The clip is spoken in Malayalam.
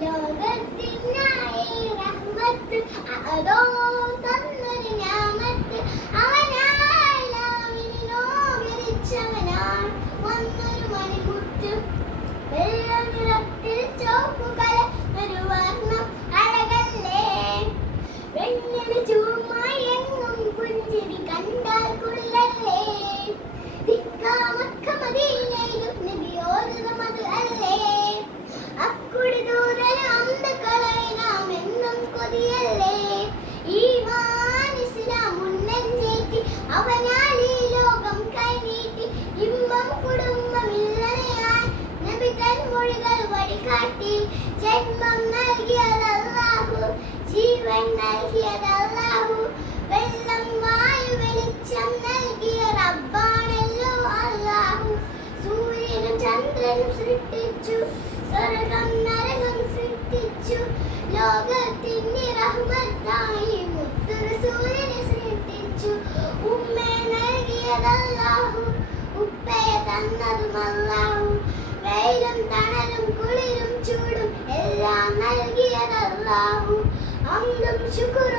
ലോകത്തിനായി റഹ്മത്ത് അതോ തന്നൊരു ഞാമത്ത് അവനായി വന്നൊരു മണിമുത്ത് വെള്ള നിറത്തിൽ ചോപ്പുകല ഒരു വർണ്ണം അഴകല്ലേ വെണ്ണന് ചൂമായി എങ്ങും പുഞ്ചിരി കണ്ടാൽ കുളിരല്ലേ മദീനയിലും നബിയോരുന്നത് അല്ലേ അക്കുടി ദൂരനും അന്തക്കളെ നാം എന്നും കൊതിയല്ലേ ഈമാൻ ഇസ്ലാം മുന്നേറ്റി അവനാൽ ഈ ലോകം കൈനീട്ടി ഇമ്പം കുടുംബമില്ലയാൻ നബി തൻ മൊഴികൾ വഴികാട്ടി ജന്മം നൽകിയത് അല്ലാഹു ജീവൻ നൽകിയത് അല്ലാഹു വെള്ളം വായു വെളിച്ചം നൽകിയ റബ്ബാണല്ലോ അല്ലാഹു സൂര്യനും ചന്ദ്രനും സൃഷ്ടിച്ചു സ്വർഗം നരകം സൃഷ്ടിച്ചു ലോകത്തിന്റെ റഹ്മത്തായി മുത്തു റസൂലിനെ സൃഷ്ടിച്ചു ഉമ്മയെ നൽകിയതല്ലാഹു ഉപ്പയെ തന്നതും അല്ലാഹു വെയിലും തണലും കുളിരും ചൂടും എല്ലാം നൽകിയതല്ലാഹു അംദും ശുക്ർ